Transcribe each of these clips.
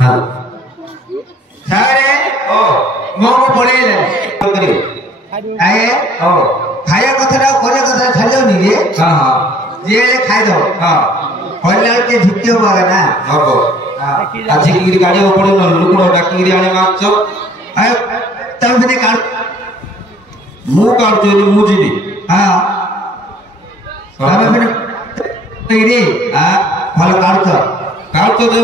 हां सारे ओ मो को बोले करियो आए ओ खाया कथरा करे कथरा खालो नी रे हां हां जे खाइ दो हां होइला के झिक्कियो बागा ना हबो आज की गाड़ी ऊपर लुकुड़ो डाकी आने माछ आए तब से काट मु काट जो मु जीबी हां हमें फिर रे हां भल काट दे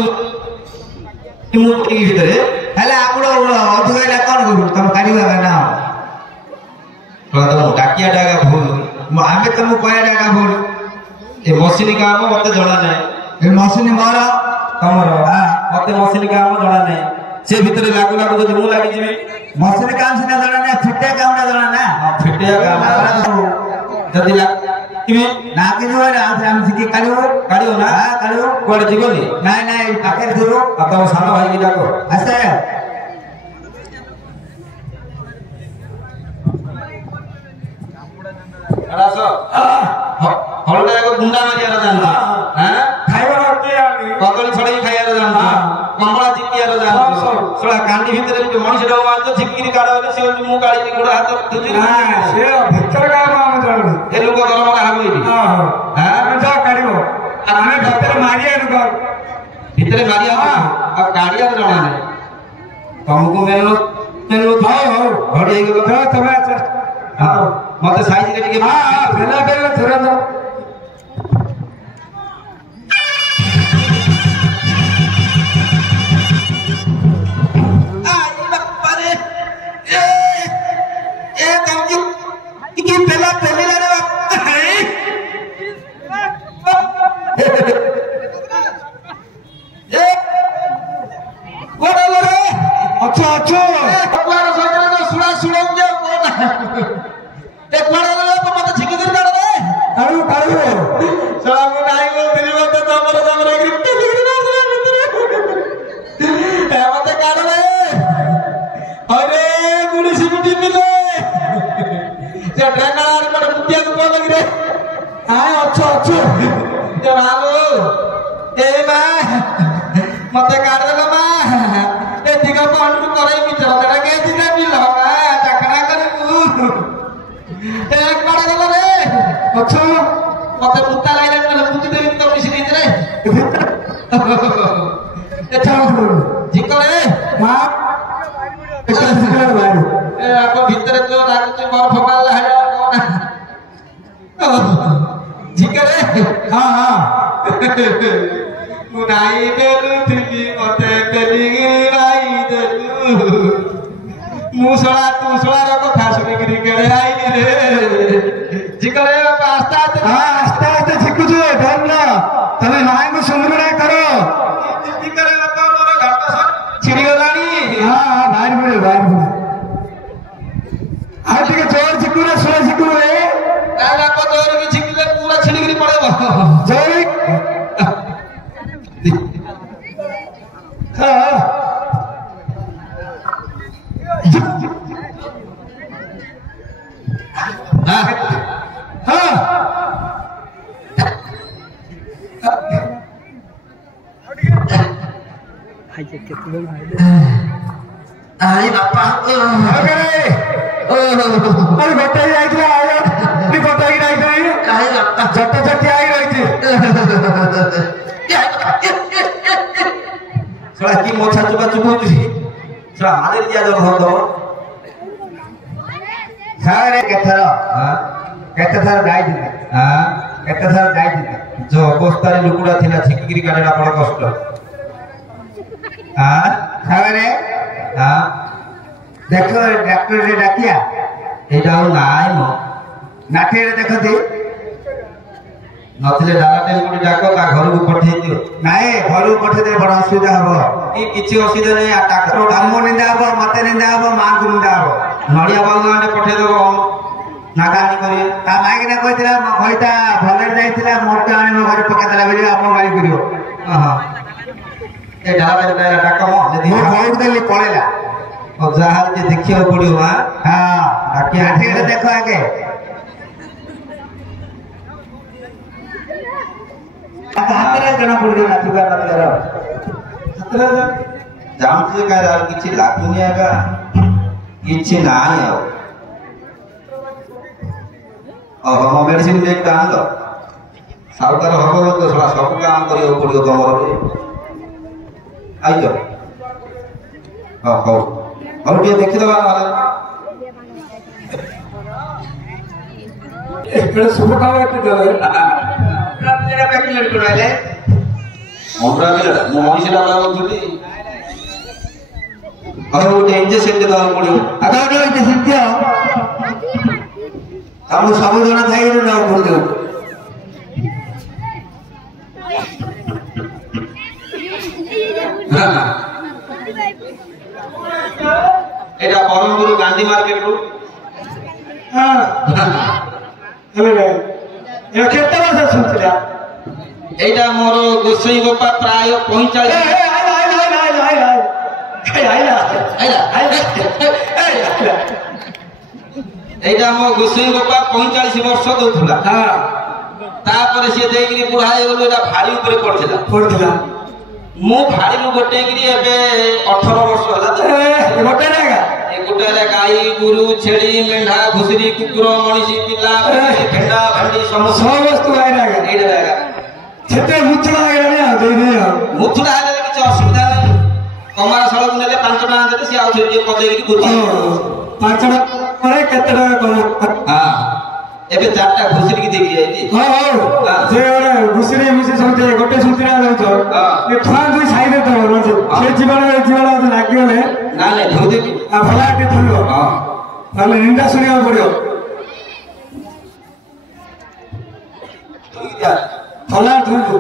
मु की भीतर हेला आपड़ो अधिक हेला कोन करू तुम काढिबा ना तो डाकिया डागा भूल आमे तुम कोया डागा भूल ए मशीन काम मते जणा नै ए मशीन मारा तमरो हां मते मशीन काम जणा नै से भीतर लागू लागू जदि मु लागि जिबे मशीन काम सिना जणा नै फिटे काम ना जणा ना फिटे काम जदि लागिबे ना कि जो ना हम सिकी काढियो ना हां काढियो कोड जीवनी नाही नाही पाके धरो आता सानो भाई की डाको आसे अलासो हलडा को गुंडा मारिया जानता हैं खाइबा होते आमी कदली छड़ी खाइया जानता कमला चिकिया जानता सोला कांडी भीतर जो मनुष्य रहो आज चिकिरी काढो से मु काढी गोड़ हाथ तुजी हां से भीतर का माम जानो ए लोग गरम का हाबो हां हां जा काढिबो आमे भीतर मारिया रुको भीतर मारिया आ काढिया जणा नै तुमको मेलो हो घड़ी गेलो तमे हां मते साइज के हां फेना फेना थोड़ा दो आई बापा रे ए कांजी की पेला पेली रे बाप ए बड़ा रे अच्छा अच्छा भगवान सजन को सुना जे एक बार तो मत छिकी दे काढू साला मु नाही बोल दिली मत तमर गिफ्ट ए मत काढ रे अरे गुडी सिटी मिले जे ड्रैगन पर मुतिया को लगी रे हां अच्छो जे बाबू ए मां मत काढ दे मां ए दिगा कोन करे मित्र तेरा के दिना मिलो चकना करू एक बड़ा गला रे अच्छा मते मुत्ता लाइले मतलब मुत्ती देली तो मिसी नहीं रे अच्छा जिको रे मां एक सिगरेट मारू ए आपको भीतर जो लागुची बर्फ पाला है जिको रे हां हां मुनाई बेलु थी मते बेली गिराई देलु मुसला तू सला रो कथा सुनी गिरी केड़े आई रे जिकरे आस्ता आस्ता झिकु जो धरना तमे नाय को सुंदरना करो जिकरे बापा मोर घाट सब छिड़ी गलानी हां बाहर बोले आ ठीक जोर झिकु रे सुना झिकु रे ना बापा जोर की झिकले पूरा छिड़ी गिरी पड़ेबो जोर हां हां आई बापा अरे गोटे जाइथिला आयो नी गोटे ही नाही गई आई बापा जट जट आई रही थी सला की मोछा चुका चुकुची सला आले दिया जो हो दो सारे केथर हां केथर गाय दिले हां केथर गाय दिले जो अवस्था रे लुकुडा थिला छिकिगिरी काडेला बड़ कष्ट हां सारे हां देखो डॉक्टर रे डाकिया एटा नाय मो नाठे रे देखो दे नथिले डालाटे गुडी डाको ता घर को पठे दियो नाय घर को पठे दे बड़ा असुविधा हबो ई किछि असुविधा नै आ डाक्टर हमो निंदा हबो मते निंदा हबो मां को निंदा हबो नडिया बागाने पठे देबो नागानी करी ता माई ने कहतिला भइता भलर जाइतिला मोटा आने घर पका देला बेली आपन गाड़ी करियो हां ए डाला डाको मो जदी बहुत देली पळेला और जहाल के देखियो पड़ियो हां डाकिया आठे रे देखो आगे ହାତରେ ଜଣା ପଡିବ ନାଚିବା ନାଚିବାର ହାତରେ ଜାଣୁଛି କାହିଁ ଆଉ କିଛି ଲାଗୁନି ଆଜ୍ଞା କିଛି ନାହିଁ ଆଉ ମୋ ମେଡିସିନ ଯାଇକି ଆଣିଲ ସାଉକାର ହବ ତ ସେଟା ସବୁ କାମ କରିବାକୁ ପଡିବ ତମର ଆଇଛ ହଉ ହଉ ହଉ ଟିକେ ଦେଖିଦବା ନହେଲେ ଶୁଭ ଖବର ଏତେ ଦେବେ ମୁଁ ମଣିଷଟା ଭାବୁଥିଲି ହଉ ଗୋଟେ ଇଞ୍ଜେକ୍ସନ ଦେବାକୁ ପଡିବ ଆଗ ଇଞ୍ଜେକ୍ସନ ଦିଅ ତମକୁ ସବୁ ଜଣ ଥାଇକି ନେବାକୁ ପଡିବ এটা বরমপুর গান্ধী মার্কেট রু কেତେ ବର୍ଷ ଶୁଣିଥିଲା এইটা মোর গোসাই বাপা প্রায় 45 এইটা মো গোসাই বাপা 45 ବର୍ଷ ଦଉଥିଲା ତାପରେ ସେ ଦେଇକିରି ବୁଢା ହେଇଗଲୁ ଏଟା ଭାଡି ଉପରେ ପଡିଥିଲା ମୁଁ ଭାଡିରୁ ଗୋଟେଇକିରି ଏବେ 18 ବର୍ଷ ହେଲା ଗୋଟେ ଗାଈ ଗୁରୁ ଛେଳି ମେଣ୍ଢା ଘୁଷୁରୀ କୁକୁର ମଣିଷି ପିଲା ଭେଣ୍ଡା ଭେଣ୍ଡି ସମସ୍ତ ଏଇଟା ସେତେ ମୁଥୁଡ଼ା ହେଲେ କିଛି ଅସୁବିଧା ନାହିଁ କମାର ସଳକୁ ନେଲେ 5 ଟଙ୍କା ଦେଲେ ସିଏ ଆଉ ଥରେ ଟିକେ ପଦେଇକି ବୁଝି 5 ଟଙ୍କା ପରେ କେତେ ଟଙ୍କା ଏବେ 4ଟା ଘୁଷୁରୀକି ଦେଇକି ଯାଇଛି ସେ ଘୁଷୁରୀ ମିଶି ସବୁ ଗୋଟେ ସୁତିରା ରହୁଛ ଥୁଆ ଦୁଇ ସାଇଡରେ ତ ସେ ଜୀବନ ଲାଗିଗଲେ ନାଇଁ ଧୋଇଦେବି ଭଲ ଟିକେ ଧରିବ ନହେଲେ ନିନ୍ଦା ଶୁଣିବାକୁ ପଡିବ ଭଲ ଧୋଇବୁ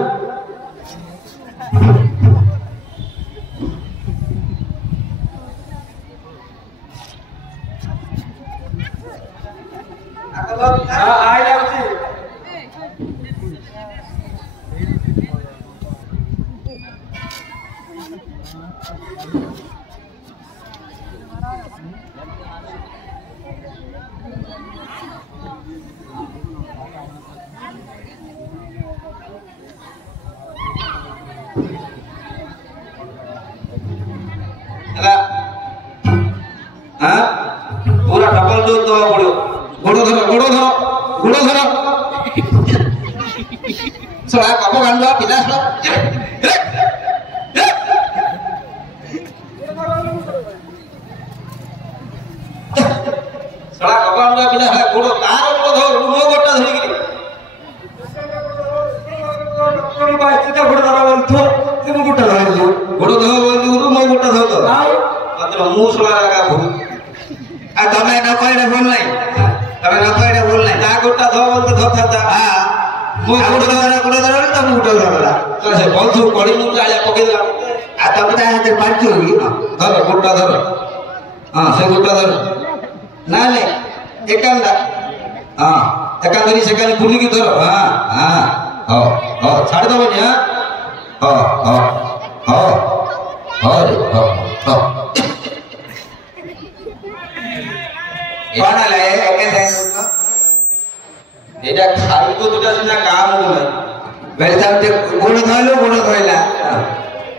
पूरा डबल डोज दवा पड़ो गोड़ धर सड़ा कप गांडुआ पिला सड़ा कप गांडुआ पिला गोड़ तार गोड़ धर मो गोटा धरिकी गोड़ धर बोलू मो गोटा धर तो मतलब मु सड़ा का ତମେ ନ କହିଲେ ଭୁଲ ନାହିଁ ତମେ ନ କହିଲେ ଭୁଲ ନାହିଁ ତା ଗୋଟା ଧର ବୋଲତେ ଧରତା ମୁଁ ଗୋଟ ଧର ତମେ ଗୋଟ ଧରଲା ସେ ବନ୍ଧୁ କଳି ମୁଁ ଚାଳିଆ ପକେଇଦେଲା ଆଉ ତମେ ତା ହାତରେ ପାରୁଛ କି ଧର ଗୋଟା ଧର ସେ ଗୋଟା ଧର ନାଇଁ ନାଇଁ ଏକାନ୍ତା ଏକାନ୍ତ ଧରି ସେକାନି ବୁଲିକି ଧର ଛାଡ଼ିଦବନି କଣ ହେଲା ଏଇଟା ଖାଇବ ଦୁଟା ସିନା କାମ ନାହିଁ ବେଲେ ତାକୁ ଗୋଡ଼ ଧଇଲୁ ଗୋଡ଼ ଧଇଲା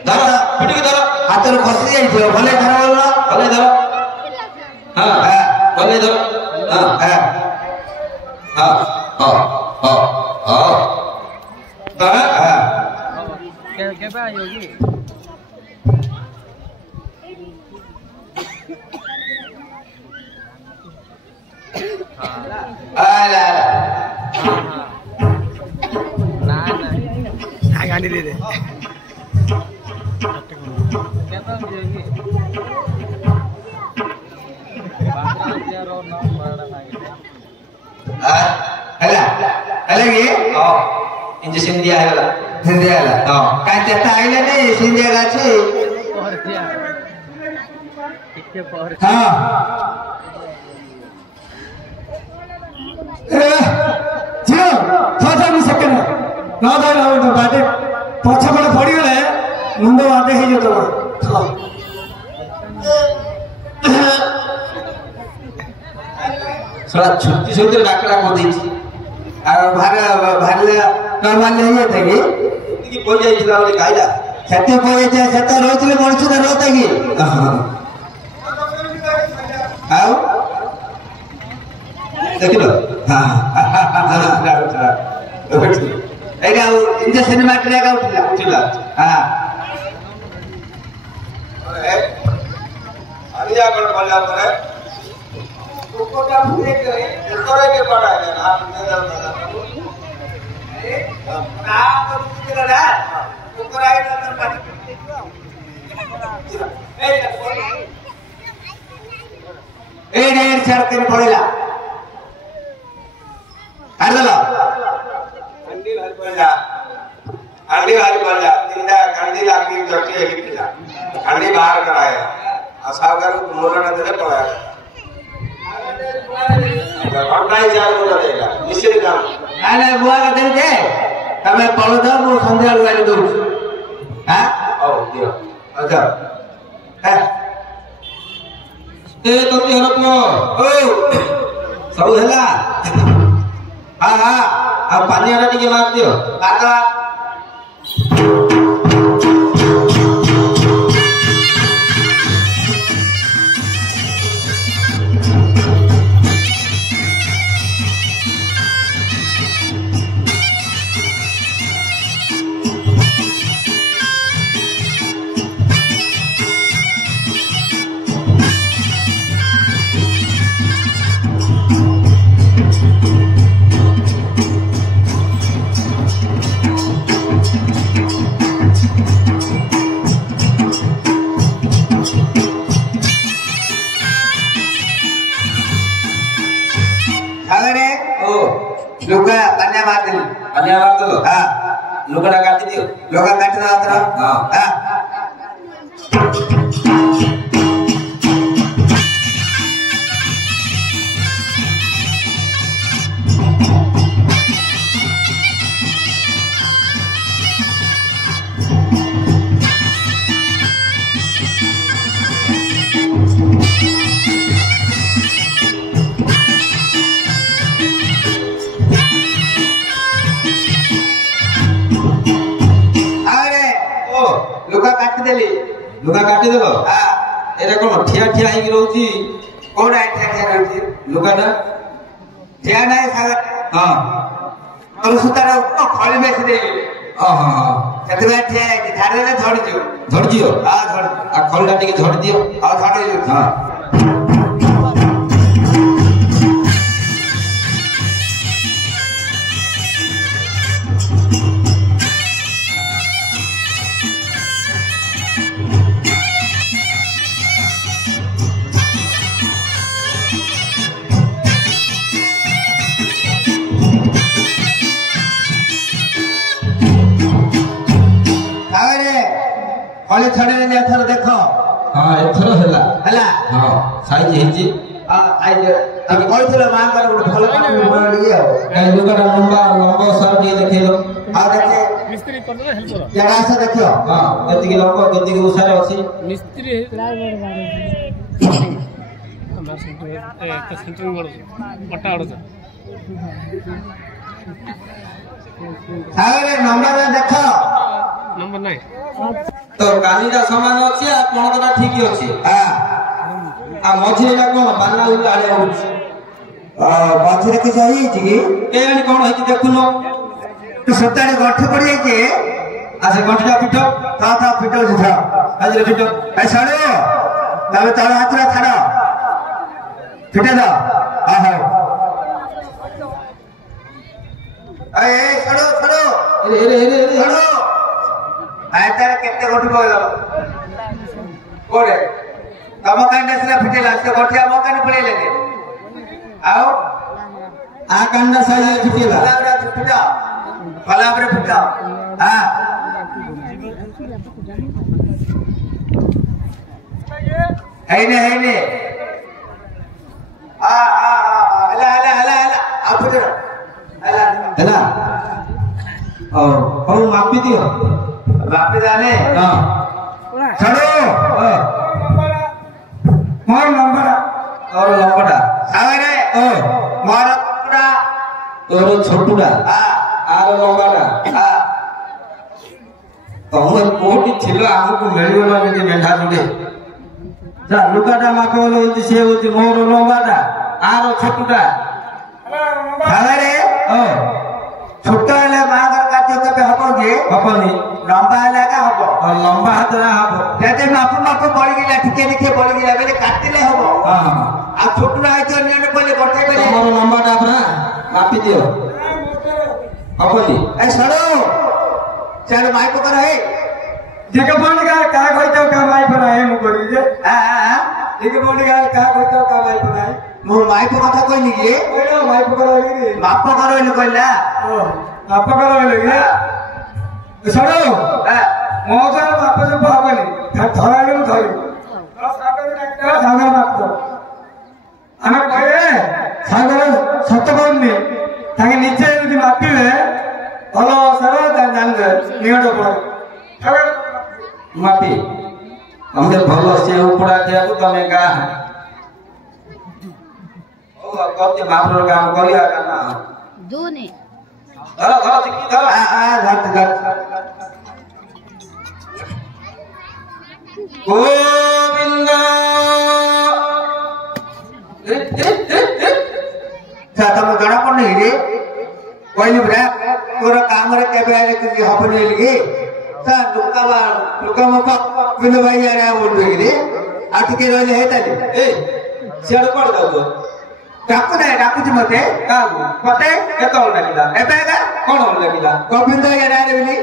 ଧର ପିଟିକି ଧର ହାତରୁ ଖସି ଯାଇଥିବ ଭଲେ ଧର ଭଲେ ଧର ଭଲେ ଧର କେବେ ଆଇବ କି गाड़ी दे दे इंजेक्शन दिया है सिंधिया गाछी पछपटे पड़गले मुंड बाटे छुट्टी छुट्टी डाकड़ा कर दी नॉर्मल नहीं है कोई जाइला बोले काइला सत्य कोई जे सत्य रोचले मनुष्य ने रोता की आओ देखिलो हां एगा इंजे सिनेमा ट्रेगा उठिला हां अलिया कर बोला करे कोकोटा फुले करे करे के पड़ा है आप ने दादा ए ना तो किला ना कोकरा है ना पानी ए डेर सड़क के पड़ेला आदला अंडी भारी पडला तिंदा कंडी लागी जट्टी हिटिला अंडी बाहर कराया असागर मोरना दे पड़ा घंटाई चार बोला देगा मिश्री काम आले बुआ का दिन के तमे पड़ो दो मो संध्या लगा दो हां ओ दियो अच्छा हां ए तो तेरा पुओ ओ सब हैला हां हां अब पानी आना टिके मार दियो काका लुगा कन्या मार दे कन्या मार दो हां लुगड़ा काट दियो लुगा काट दो आतरा हां हां लुगा काटी देलो हां एरा कोन ठिया ठिया ही रहउची कोन ठिया ठिया रहउची लुगा ना ठिया नाही सागर हां और सुतार खळी बेसी दे हां सेतबे ठिया है झाड़े ले झड़ जियो हां झड़ आ खलडा टिके झड़ दियो आ झड़ दियो हां खली छड़े ने एथर देखो हां एथर हला हां साइज हेची हां साइज अब कहथिला मां कर गुड भलो मोबाइल लिए हो काई लुगाटा लंबा सब दिए देखेलो आ देखे मिस्त्री कर दो हेल्प करो जगह से देखियो हां केतिके लंबा केतिके उसारे अछि मिस्त्री हमरा सेंटर एक सेंटर बड़ बटा आड़ो सारे नंबर देखो नंबर नहीं तो कालीटा समान अछि आ कोनटा ठीक अछि हां आ मझिरा कोन बान्ना उला आले होछि मझिरा के सही छी केनी कोन है कि देखुनो तो सतारे गठ पड़ी है के आ से गठटा पिटो था पिटो था आजरे पिटो ए साड़ो तबे तार हाथरा छाड़ो पिटे दा आ हो ए साड़ो रे साड़ो आयतार केते गठ पळला कोरे तम कांडे से फिटेला से गठिया मो काने पळेले ने आओ आ कांडा साइज फिटेला फलाबरे फिटा हां हैने आ हला आ फिटे हला ओ मापी दियो बापे जाने हां छड़ो मोर नंबर और लंबटा सावरे ओ मोर पूरा तोर छोटुडा हां आर लंबाटा हां ତମେ କୋଉଠି ଥିଲ ଆମକୁ ମିଳିଗଲା ବୋଲି ମେଣ୍ଢା ଯୋଡେ ଯା ଲୁଗାଟା ମାପ ହଉଛି ସିଏ ହଉଛି ମୋର ଲମ୍ବାଟା ଆର ଛୋଟଟା ଖାବାରେ ଛୋଟ ହେଲେ ମାଙ୍କର କାର୍ଯ୍ୟ କେବେ ହବ କି ହବନି ଲମ୍ବା ହେଲେ ଏକା ହବ ଲମ୍ବା ହାତଟା ହବ ଯଦି ମାପ ବଳିଗଲା ଟିକେ ଟିକେ ବଳିଗଲା ବେଲେ କାଟିଲେ ହବ ଆଉ ଛୋଟଟା ହେଇଥିବ ନିଅଣ୍ଟ ପଇଲେ ବଟେଇ ପାରିବେ ତମର ଲମ୍ବାଟା ପରା ମାପି ଦିଅ ହବନି ଏ ସରୁ ଚାଲ ମାଇ ପକର ହେ ठीक बोल क्या कहते हो का माई बनाए मु बोली जे ठीक बोल क्या कहते हो का माई बनाए मु माई को कथा कहली कि ओए माई पकड़ लगी माप करो इले कहला ओ माप करो लगी सरो मो तो माप जो बाबनी धराले मु धरी सागर माप दो ଆମେ କହିବେ ସାଗର ସତ କରୁନି ତାଙ୍କେ ନିଜେ ଯଦି ମାପିବେ ଭଲ ସାର ଜାଣିବେ ନିକଟ ପଡେ ମାପି ତମେ ଭଲ ସେ ଉପଡା ଦିଆକୁ ତମେ ଗାଁ କତେ ମାପର କାମ କରିବା ନା ଦୁନି ଧର ଧର ଶିଖି ଧର ଗୋବିନ୍ଦ ତମ ଜଣା ପଡୁନି ରେ କହିଲି ପୁରା ତୋର କାମରେ କେବେ ଆରେ କିଛି ହବନି କି ଲୁକା ମପା ବିନ୍ଦୁ ଭାଇ ଆରେ ବୋଲୁକିରି ଆଉ ଟିକେ ରହିଲେ ହେଇତାଲି ଏ ସିଆଡେ କୁଆଡେ ଯାଉଛ ଡାକୁ ନାହିଁ ଡାକୁଛି ମତେ କାହାକୁ ମତେ କେତେବେଳେ ଡାକିଲା ଏବେ ଏକା କଣ ଡାକିଲା ଗୋବିନ୍ଦ ଇଆଡେ ଆରେ ବୋଲି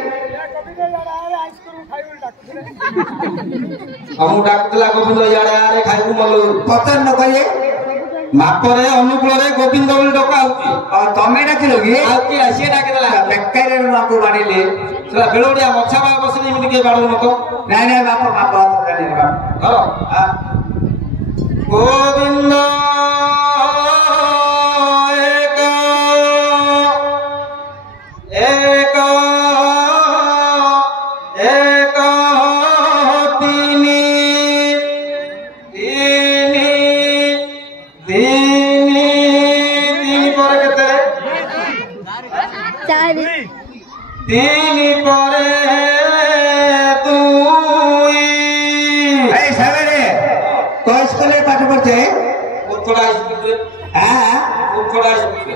ଆମକୁ ଡାକୁଥିଲା ଗୋବିନ୍ଦ ଇଆଡେ ଆରେ ଖାଇବୁ ମଲ ପତନ ନ କହିଲେ ମାପରେ ଅନୁକୂଳରେ ଗୋବିନ୍ଦ ବୋଲି ଡକା ହଉଛି ତମେ ଡାକିଲ କି ଆଉ କିଏ ଆସିଏ ଡାକିଦେଲା ବେକାରୀ ମାକୁ ବାଣିଲେ ସେଟା ବେଳୋଡିଆ ମଛା ବା ବସିଲେ ଏମିତି କିଏ ବାଡୁନ ତ ନାଇଁ ନାଇଁ ବାପ ବାପ ଧର ଗୋବିନ୍ଦ ଏକ ଏକ ତିନି ତିନି ତିନି ତିନି ପରେ କେତେ ଚାରି ତିନି ପରେ ଦୁଇ এই সাগরে কোন স্কুলে পাঠ পড়ছে উত্তরা স্কুলে হ্যাঁ উত্তরা স্কুলে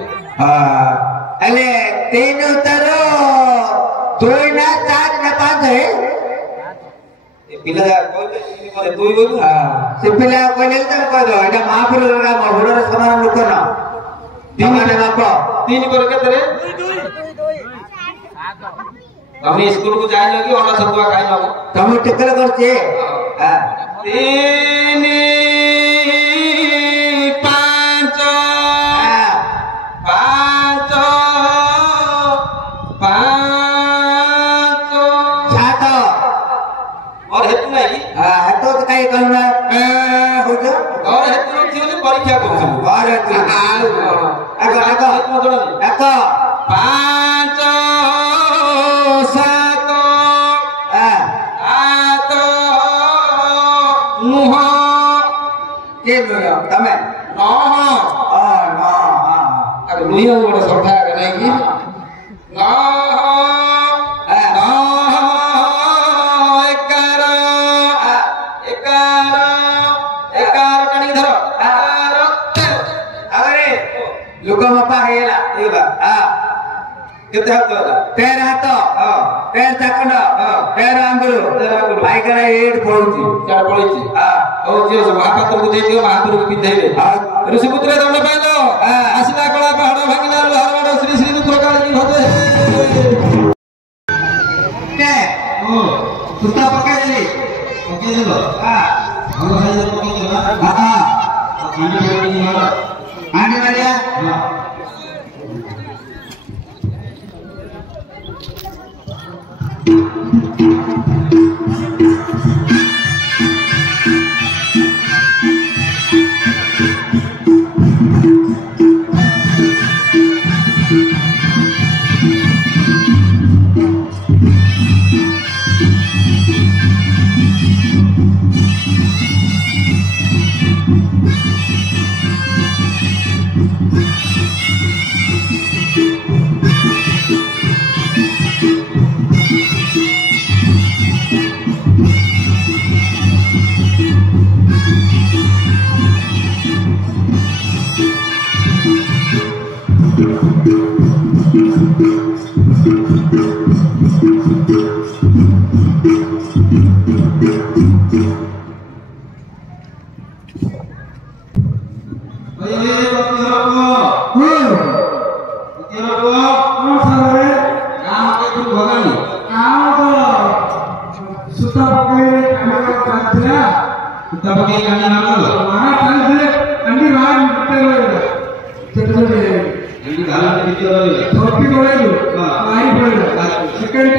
ହେଲେ 3 ଉତ୍ତର 2 ନା 4 ନା 5 ଏ ପିଲା କହିଲେ ତିନି ପରେ ଦୁଇ ବୋଲି ସେ ପିଲା କହିଲେ ତମେ କହିଦ ଏଇଟା ମହାପୁର ମହୁଡର ସମାନ ଲୋକ ନ ତିନି ବାପ ତିନି ପରେ କେତେରେ ତମେ ସ୍କୁଲକୁ ଯାଇନ କି ଅଣ୍ଡା ଛତୁଆ ଖାଇନ ତମେ ଟିକଲ କରୁଛେ ତିନି ପାଞ୍ଚ ପାଞ୍ଚ ପାଞ୍ଚ ସାତ ମୋର ହେତୁ ନାହିଁ ହାତ କାଇ କହିଲ ହଉଛ ମୋର ହେତୁ ନଥିବ ବୋଲି ପରୀକ୍ଷା କରୁଛନ୍ତି ଘରେ ଏକ ପାଞ୍ଚ ସାତ ଆଠ ନୁହଁ କିଏ ନୁହ ତମେ ନହ ନୁହଁ ଗୋଟେ ସଠା ନାଇଁ କି ଏଗାର ଏଗାର ଏଗାର ଟାଣିକି ଧର ଲୋକ ମପା ହେଇଗଲା କେତେ ହାତ ହେଲା 13 ହାତ 13 ଚାକଣ୍ଡ 13 ଆଙ୍ଗୁଳ ଭାଇକରା ଏଇଠି ପଳଉଛି ଚାର ପଳେଇଛି ହଉ ଝିଅ ମହାପାତ୍ରକୁ ଦେଇଦିଅ ମହାପୁରକୁ ପିନ୍ଧେଇବେ ଋଷିପୁତ୍ରେ ଦଣ୍ଡ ପାଇଲ ଆସିଲା କଳା ପାହାଡ ଭାଙ୍ଗିଲା ଲହର ଶ୍ରୀ ଶ୍ରୀ ରୁଦ୍ରକାଳୀ ଭଜେ ସୁତା ପକେଇଦେଲି ପକେଇଦେଲ ଭଲ ଭାଇ ପକେଇଦେଲ ଆଣ୍ଡି ମାରିଆ ಕಾಣ್ತೀರಾ ಉತ್ತಪಕ್ಕೆ ಕಣ್ಣ ನಮ್ಮದು ಕಾಣಿಸಿದ್ರೆ ಅಂಡಿ ಮಾಡಿ ಬಿಟ್ಟಿರೋದಿಲ್ಲ ಎಂಟು ಕಾಲ ಬಿಟ್ಟಿರೋದಿಲ್ಲ ತೊಪ್ಪಿ ಒಳ್ಳೆಯದು ನಾಯಿ ಒಳ್ಳೆಯದು ಚಿಕನ್